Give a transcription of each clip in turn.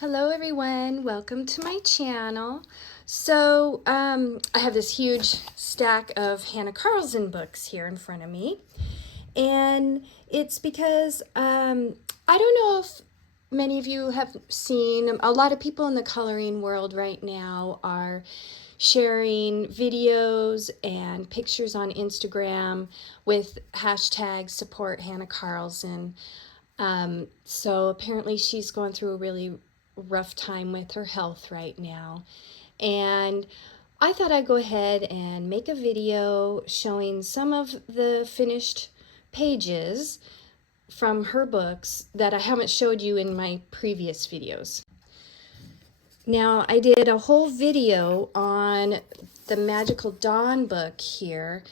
Hello everyone, welcome to my channel. So I have this huge stack of Hanna Karlzon books here in front of me, and it's because I don't know if many of you have seen, a lot of people in the coloring world right now are sharing videos and pictures on Instagram with hashtag support Hanna Karlzon. So apparently she's going through a really rough time with her health right now, and I thought I'd go ahead and make a video showing some of the finished pages from her books that I haven't showed you in my previous videos. Now, I did a whole video on the Magical Dawn book here.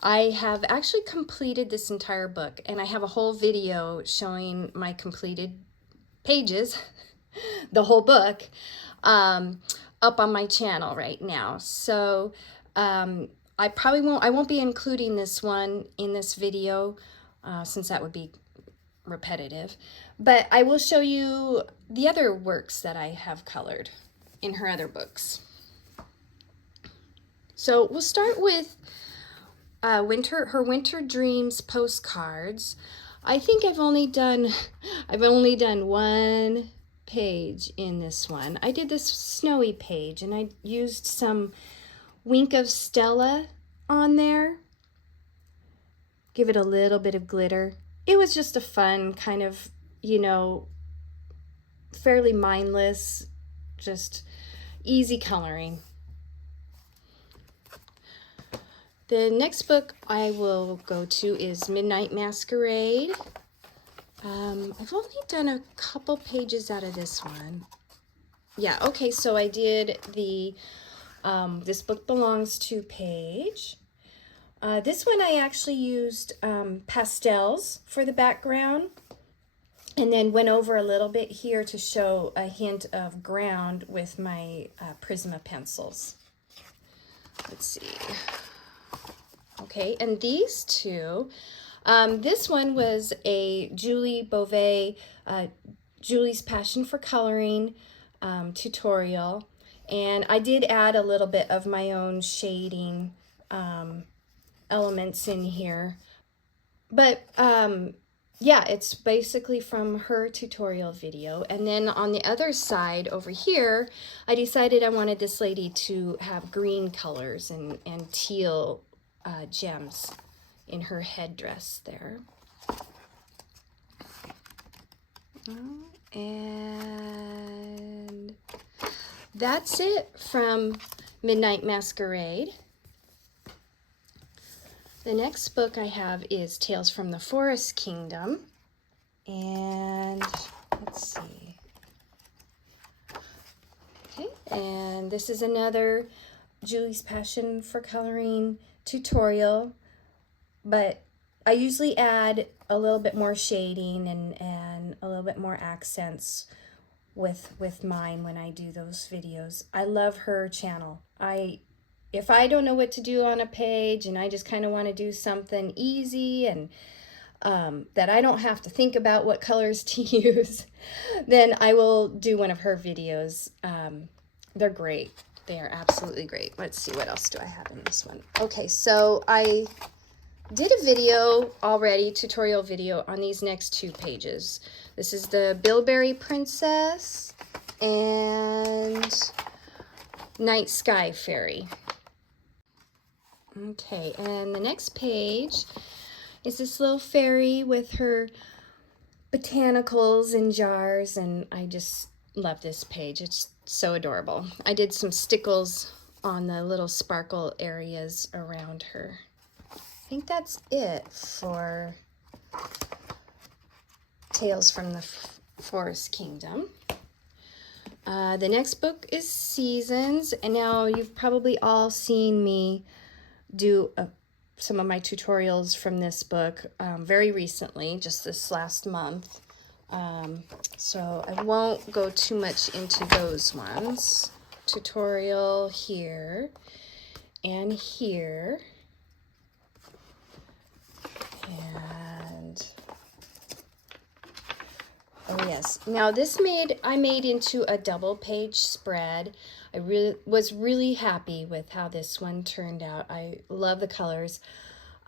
I have actually completed this entire book, and I have a whole video showing my completed pages, the whole book, up on my channel right now. So I won't be including this one in this video since that would be repetitive, but I will show you the other works that I have colored in her other books. So we'll start with her Winter Dreams postcards. I think I've only done one page in this one. I did this snowy page, and I used some Wink of Stella on there. Give it a little bit of glitter. It was just a fun kind of, fairly mindless, just easy coloring. The next book I will go to is Midnight Masquerade. I've only done a couple pages out of this one. Yeah, okay, so I did the This Book Belongs to page. This one I actually used pastels for the background, and then went over a little bit here to show a hint of ground with my Prisma pencils. Let's see. Okay, and these two, this one was a Julie Beauvais, Julie's Passion for Coloring tutorial, and I did add a little bit of my own shading elements in here, but yeah, it's basically from her tutorial video. And then on the other side over here, I decided I wanted this lady to have green colors and teal gems in her headdress there. And that's it from Midnight Masquerade. The next book I have is Tales from the Forest Kingdom, and let's see. Okay, and this is another Julie's Passion for Coloring tutorial, but I usually add a little bit more shading and a little bit more accents with mine when I do those videos. I love her channel. If I don't know what to do on a page and I just kind of want to do something easy and that I don't have to think about what colors to use, then I will do one of her videos. They're great. They are absolutely great. Let's see, what else do I have in this one? Okay, so I did a video already, tutorial video, on these next two pages. This is the Bilberry Princess and Night Sky Fairy. Okay, and the next page is this little fairy with her botanicals in jars, and I just love this page. It's so adorable. I did some stickles on the little sparkle areas around her. I think that's it for Tales from the Forest Kingdom. The next book is Seasons, and now you've probably all seen me do some of my tutorials from this book very recently, just this last month. So I won't go too much into those ones. Tutorial here and here. And Oh yes. Now this I made into a double page spread. I was really happy with how this one turned out. I love the colors.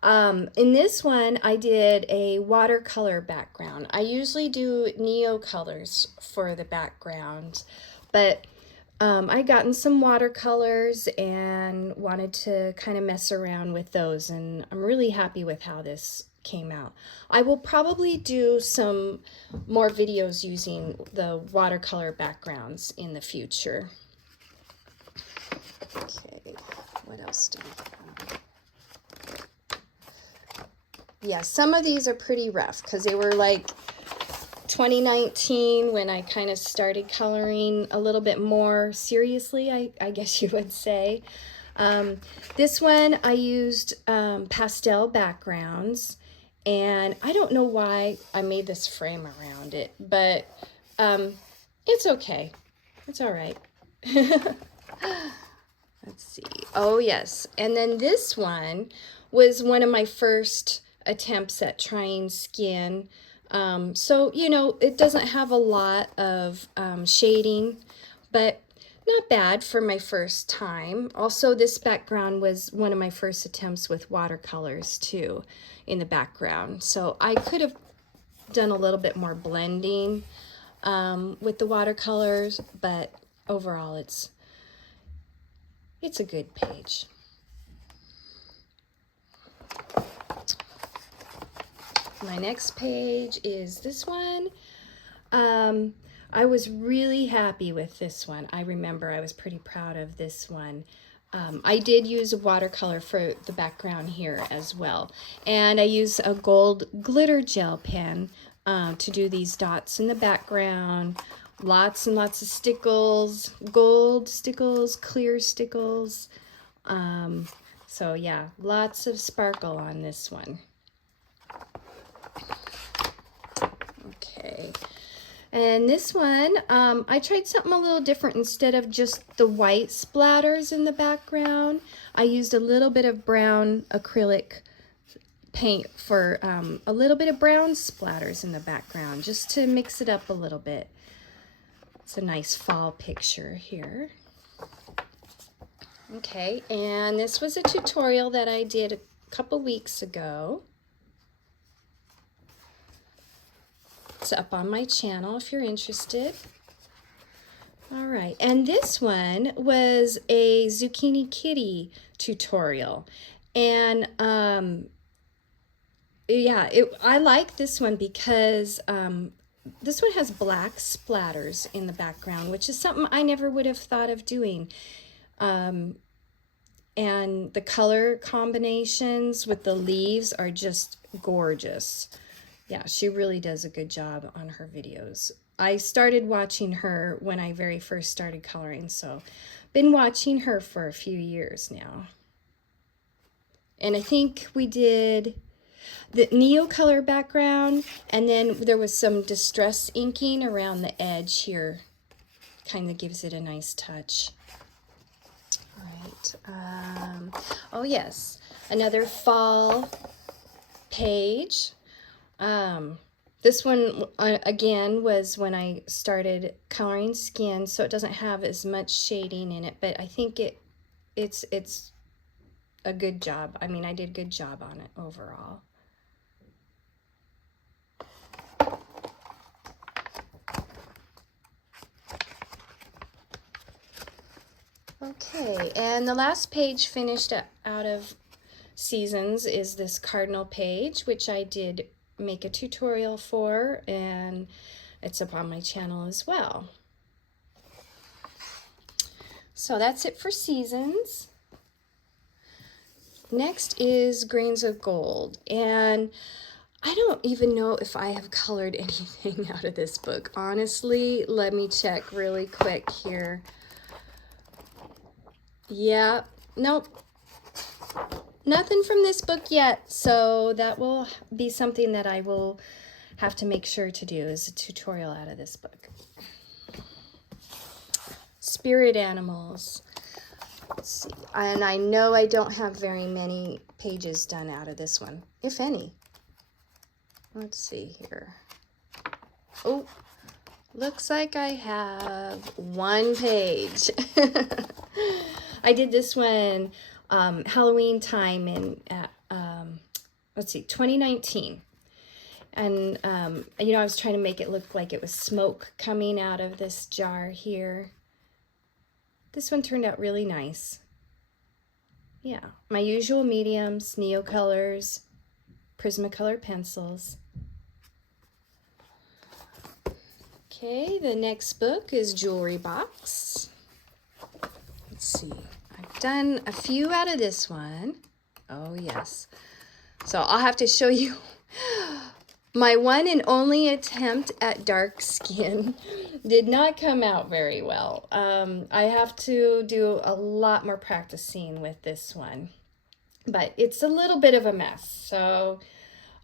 In this one, I did a watercolor background. I usually do neo colors for the background, but I gotten some watercolors and wanted to kind of mess around with those, and I'm really happy with how this came out. I will probably do some more videos using the watercolor backgrounds in the future. Okay, what else do we have? Yeah, some of these are pretty rough because they were like 2019 when I kind of started coloring a little bit more seriously, I guess you would say. This one I used pastel backgrounds, and I don't know why I made this frame around it, but it's okay. It's all right. Let's see. Oh, yes. And then this one was one of my first attempts at trying skin. So, you know, it doesn't have a lot of shading, but not bad for my first time. Also, this background was one of my first attempts with watercolors, too, in the background. So I could have done a little bit more blending with the watercolors, but overall it's a good page. My next page is this one. I was really happy with this one. I remember I was pretty proud of this one. I did use a watercolor for the background here as well. And I used a gold glitter gel pen to do these dots in the background. Lots and lots of stickles, gold stickles, clear stickles. So yeah, lots of sparkle on this one. Okay. And this one, I tried something a little different. Instead of just the white splatters in the background, I used a little bit of brown acrylic paint for a little bit of brown splatters in the background, just to mix it up a little bit. It's a nice fall picture here. Okay, and this was a tutorial that I did a couple weeks ago. It's up on my channel if you're interested. All right, and this one was a Zucchini Kitty tutorial. And yeah, I like this one because this one has black splatters in the background, which is something I never would have thought of doing. And the color combinations with the leaves are just gorgeous. Yeah, she really does a good job on her videos. I started watching her when I very first started coloring, so been watching her for a few years now. And I think we did the neo color background, and then there was some distress inking around the edge here. Kind of gives it a nice touch. All right. Oh yes, another fall page. This one, again, was when I started coloring skin, so it doesn't have as much shading in it, but I think it's a good job. I mean, I did a good job on it overall. Okay, and the last page finished out of Seasons is this cardinal page, which I did make a tutorial for, and it's up on my channel as well. So that's it for Seasons. Next is Grains of Gold, and I don't even know if I have colored anything out of this book. Honestly, let me check really quick here. Yeah, nope. Nothing from this book yet, so that will be something that I will have to make sure to do, is a tutorial out of this book. Spirit animals. Let's see. And I know I don't have very many pages done out of this one, if any. Let's see here. Oh, Looks like I have one page. I did this one Halloween time in, let's see, 2019. And, you know, I was trying to make it look like it was smoke coming out of this jar here. This one turned out really nice. Yeah, my usual mediums, Neocolors, Prismacolor pencils. Okay, the next book is Jewelry Box. Let's see, I've done a few out of this one. Oh yes. So I'll have to show you my one and only attempt at dark skin did not come out very well. I have to do a lot more practicing with this one, but it's a little bit of a mess. So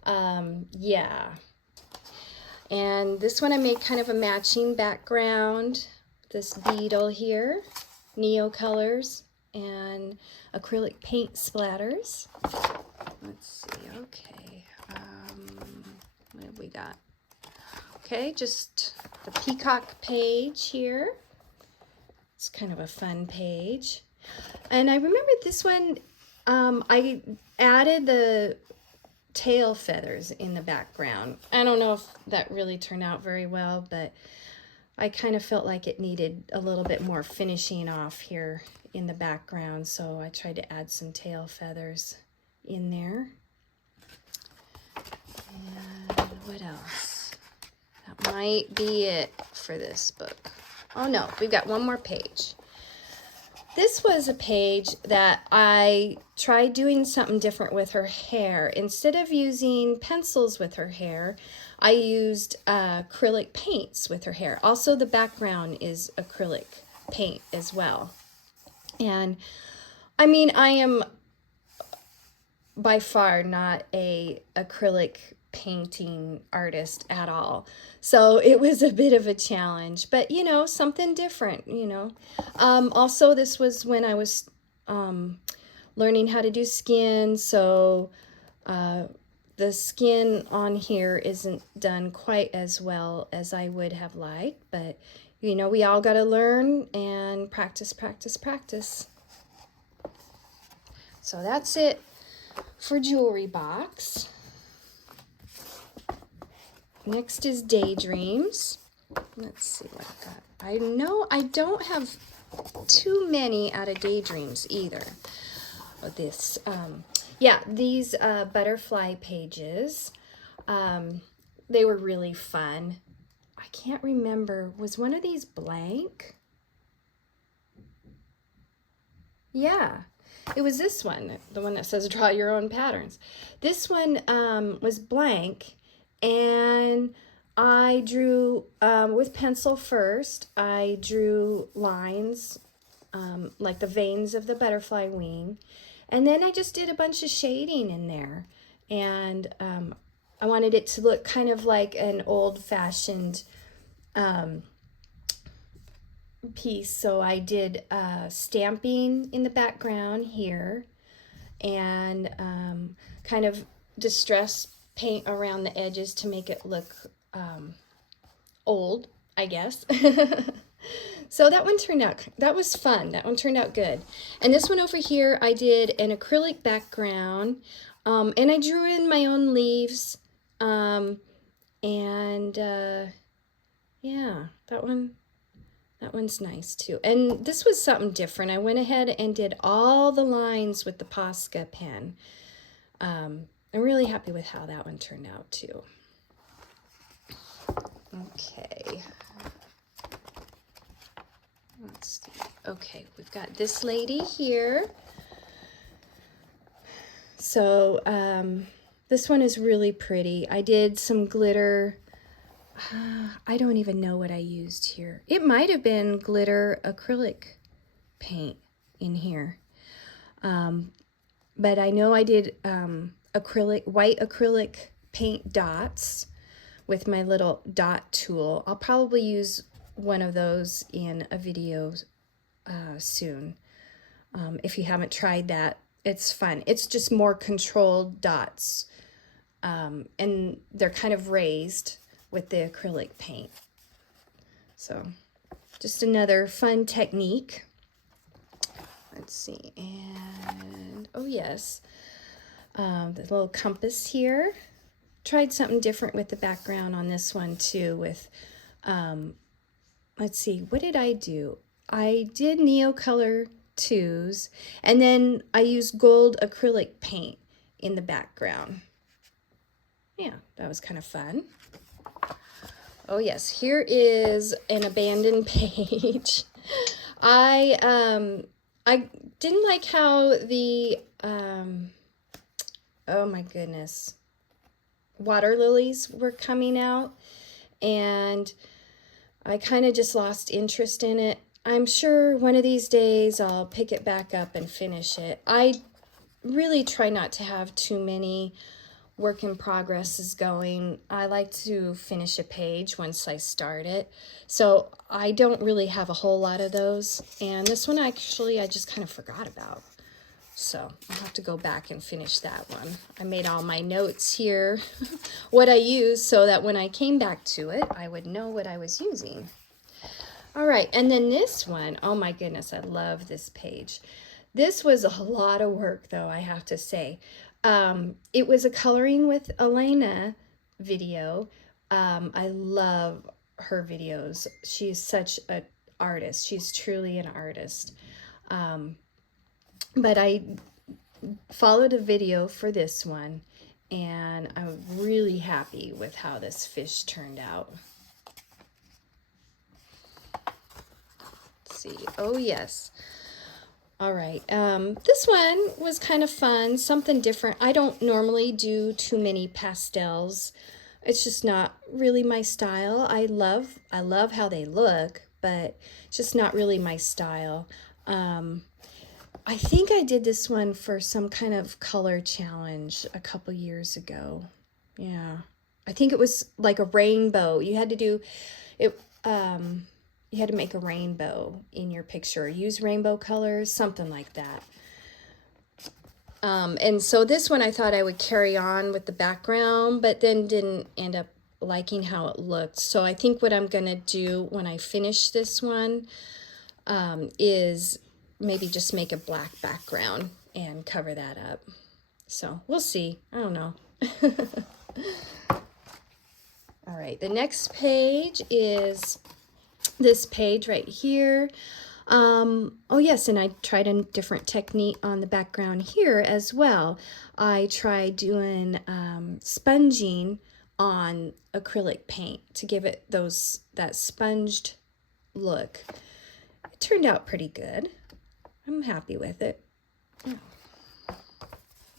yeah. And this one I made kind of a matching background. This beetle here, Neocolors, and acrylic paint splatters. Let's see, okay. What have we got? Okay, just the Peacock Page here. It's kind of a fun page. And I remember this one, I added the tail feathers in the background. I don't know if that really turned out very well, but I kind of felt like it needed a little bit more finishing off here in the background, so I tried to add some tail feathers in there. And what else? That might be it for this book. Oh no, we've got one more page. This was a page that I tried doing something different with her hair. Instead of using pencils with her hair, I used acrylic paints with her hair. Also, the background is acrylic paint as well. And I mean, I am by far not a acrylic painting artist at all. So it was a bit of a challenge, but you know, something different, you know. Also, this was when I was learning how to do skin, so the skin on here isn't done quite as well as I would have liked, but you know, we all got to learn and practice, practice, practice. So that's it for Jewelry Box. Next is Daydreams. Let's see what I got. I know I don't have too many out of Daydreams either. This, yeah, these butterfly pages, they were really fun. I can't remember, was one of these blank? Yeah, it was this one, the one that says draw your own patterns. This one was blank, and I drew with pencil first. I drew lines like the veins of the butterfly wing, and then I just did a bunch of shading in there, and I wanted it to look kind of like an old-fashioned piece, so I did stamping in the background here, and kind of distress paint around the edges to make it look old, I guess. So that one turned out, that was fun. That one turned out good. And this one over here, I did an acrylic background, and I drew in my own leaves, and yeah, that one's nice too. And this was something different. I went ahead and did all the lines with the Posca pen. I'm really happy with how that one turned out too. Okay. Let's see. Okay, we've got this lady here. So this one is really pretty. I did some glitter. I don't even know what I used here. It might have been glitter acrylic paint in here. But I know I did white acrylic paint dots with my little dot tool. I'll probably use one of those in a video soon. If you haven't tried that, it's fun. It's just more controlled dots, and they're kind of raised with the acrylic paint. So just another fun technique. Let's see, and oh yes, the little compass here. Tried something different with the background on this one too with, let's see, what did I do? I did Neocolor 2s, and then I used gold acrylic paint in the background. Yeah, that was kind of fun. Oh yes, here is an abandoned page. I didn't like how the, oh my goodness, water lilies were coming out, and I kind of just lost interest in it. I'm sure one of these days I'll pick it back up and finish it. I really try not to have too many work in progresses going. I like to finish a page once I start it. So I don't really have a whole lot of those. And this one actually I just kind of forgot about. So I'll have to go back and finish that one. I made all my notes here, what I used, so that when I came back to it, I would know what I was using. All right, and then this one, oh my goodness, I love this page. This was a lot of work, though, I have to say. It was a Coloring with Elena video. I love her videos. She's such an artist. She's truly an artist. But I followed a video for this one, and I'm really happy with how this fish turned out. Let's see. Oh, yes. All right. This one was kind of fun, something different. I don't normally do too many pastels. It's just not really my style. I love how they look, but it's just not really my style. I think I did this one for some kind of color challenge a couple years ago. Yeah. I think it was like a rainbow. You had to do it, you had to make a rainbow in your picture, use rainbow colors, something like that. And so this one I thought I would carry on with the background, but then didn't end up liking how it looked. So I think what I'm going to do when I finish this one is maybe just make a black background and cover that up. So we'll see. I don't know. All right, the next page is this page right here. Oh yes, and I tried a different technique on the background here as well. I tried doing sponging on acrylic paint to give it that sponged look. It turned out pretty good. I'm happy with it.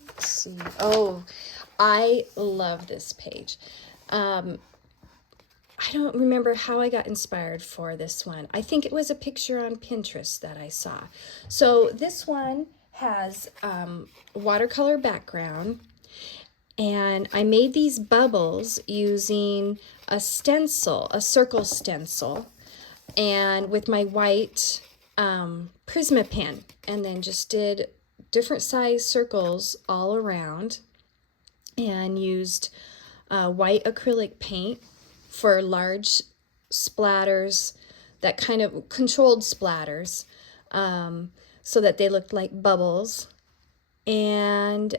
Let's see. Oh, I love this page. I don't remember how I got inspired for this one. I think it was a picture on Pinterest that I saw. So this one has watercolor background, and I made these bubbles using a stencil, a circle stencil, and with my white Prisma pen, and then just did different size circles all around and used white acrylic paint for large splatters, that kind of controlled splatters, so that they looked like bubbles, and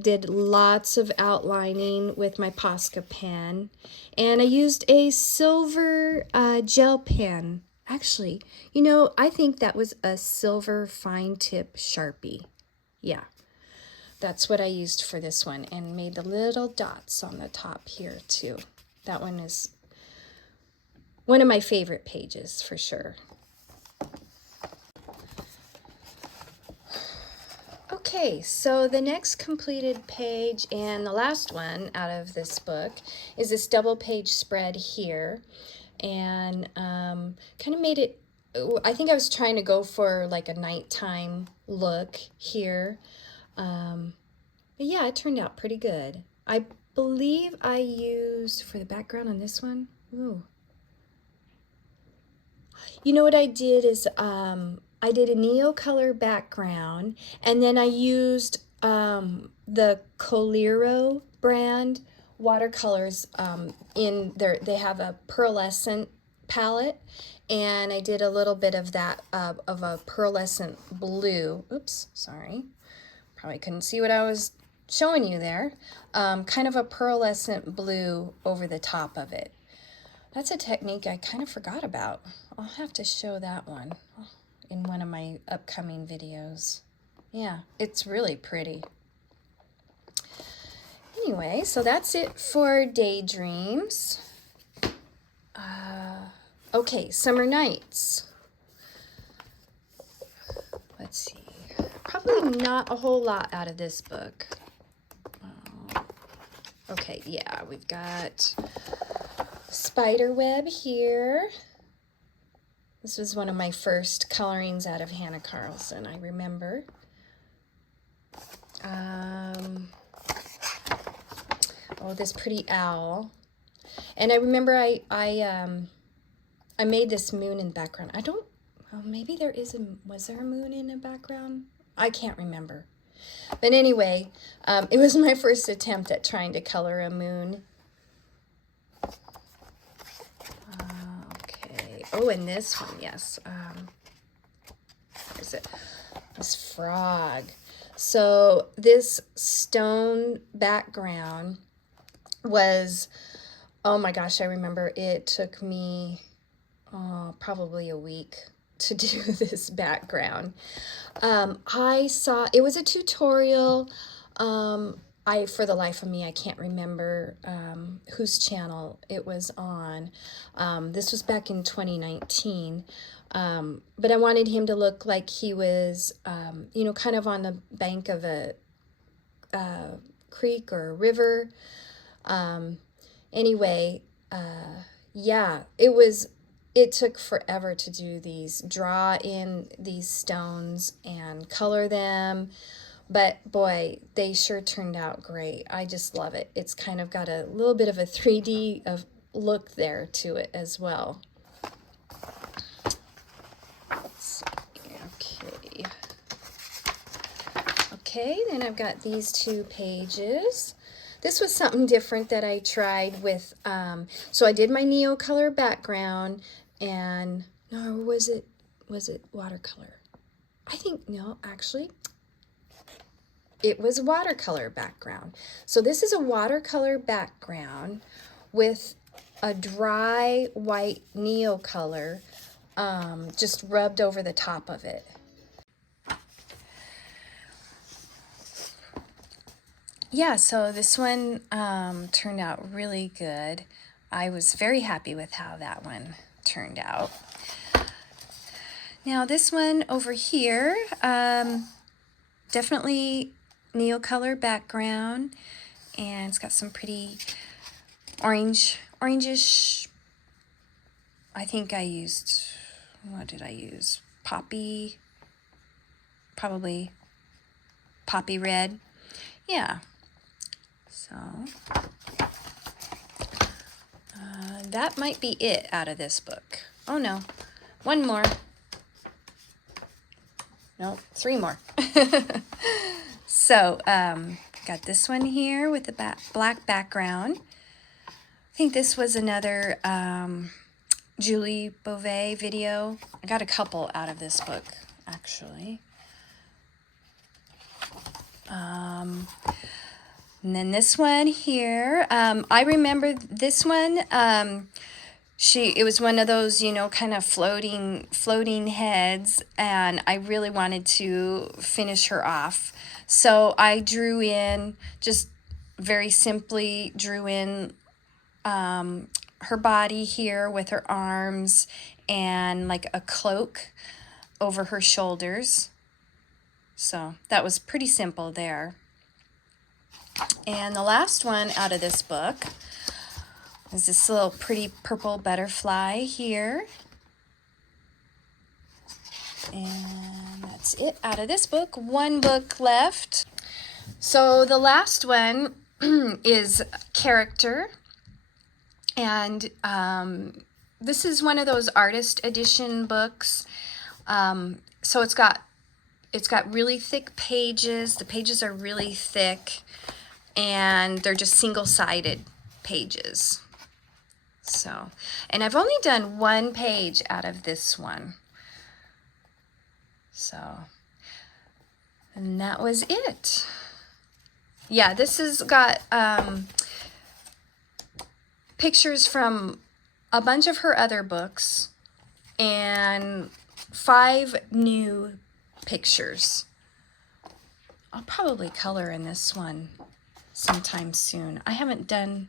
did lots of outlining with my Posca pen, and I used a silver gel pen. Actually, you know, I think that was a silver fine tip Sharpie. Yeah, that's what I used for this one, and made the little dots on the top here too. That one is one of my favorite pages for sure. Okay, so the next completed page and the last one out of this book is this double page spread here. And kind of made it, I think I was trying to go for like a nighttime look here. But yeah, it turned out pretty good. I believe I used, for the background on this one, ooh. You know what I did is I did a Neocolor background, and then I used the Coliro brand watercolors in there. They have a pearlescent palette, and I did a little bit of that, of a pearlescent blue. Oops, sorry. Probably couldn't see what I was showing you there. Kind of a pearlescent blue over the top of it. That's a technique I kind of forgot about. I'll have to show that one in one of my upcoming videos. Yeah, it's really pretty. Anyway, so that's it for Daydreams. Okay, Summer Nights. Let's see. Probably not a whole lot out of this book. Okay, yeah, we've got Spiderweb here. This was one of my first colorings out of Hanna Karlzon, I remember. Oh, this pretty owl. And I remember I made this moon in the background. I don't, oh, maybe there is was there a moon in the background? I can't remember. But anyway, it was my first attempt at trying to color a moon. Okay. Oh, and this one, yes. What is it? This frog. So this stone background was, oh my gosh, I remember it took me probably a week to do this background. I saw, it was a tutorial. For the life of me, I can't remember whose channel it was on. This was back in 2019. But I wanted him to look like he was, you know, kind of on the bank of a creek or a river. Anyway, yeah, it took forever to do these, draw in these stones and color them. But boy, they sure turned out great. I just love it. It's kind of got a little bit of a 3D look there to it as well. Let's see. Okay. Okay, then I've got these two pages. This was something different that I tried with, so I did my Neocolor background, and, no, was it watercolor? I think, no, actually, it was watercolor background. So this is a watercolor background with a dry white Neocolor just rubbed over the top of it. Yeah, so this one turned out really good. I was very happy with how that one turned out. Now this one over here, definitely Neocolor background, and it's got some pretty orangish, I think I used, what did I use? Poppy, probably poppy red. Yeah. So that might be it out of this book. Oh no, one more. No, three more. So got this one here with the black background. I think this was another Julie Beauvais video. I got a couple out of this book, actually. And then this one here, I remember this one. It was one of those, you know, kind of floating heads, and I really wanted to finish her off. So I drew in, just very simply drew in her body here with her arms and like a cloak over her shoulders. So that was pretty simple there. And the last one out of this book is this little pretty purple butterfly here. And that's it out of this book. One book left. So the last one is Character. And this is one of those artist edition books. So it's got really thick pages. The pages are really thick, and they're just single-sided pages. So, and I've only done one page out of this one. So, and that was it. Yeah, this has got pictures from a bunch of her other books and 5 new pictures. I'll probably color in this one sometime soon. I haven't done,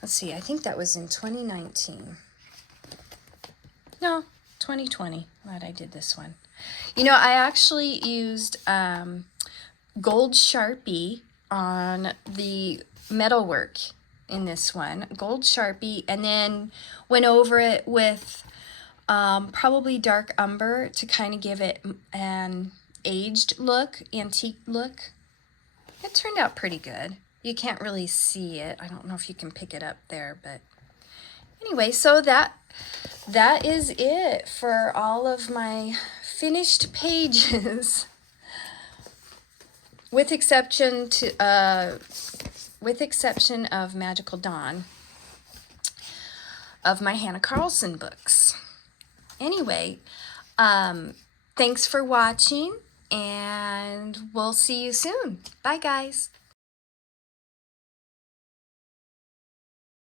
let's see, I think that was in 2019. No, 2020 that I did this one. You know, I actually used gold Sharpie on the metalwork in this one, gold Sharpie, and then went over it with probably dark umber to kind of give it an aged look, antique look. It turned out pretty good. You can't really see it. I don't know if you can pick it up there, but anyway, so that is it for all of my finished pages. With exception of Magical Dawn of my Hanna Karlzon books. Anyway, thanks for watching, and we'll see you soon. Bye, guys.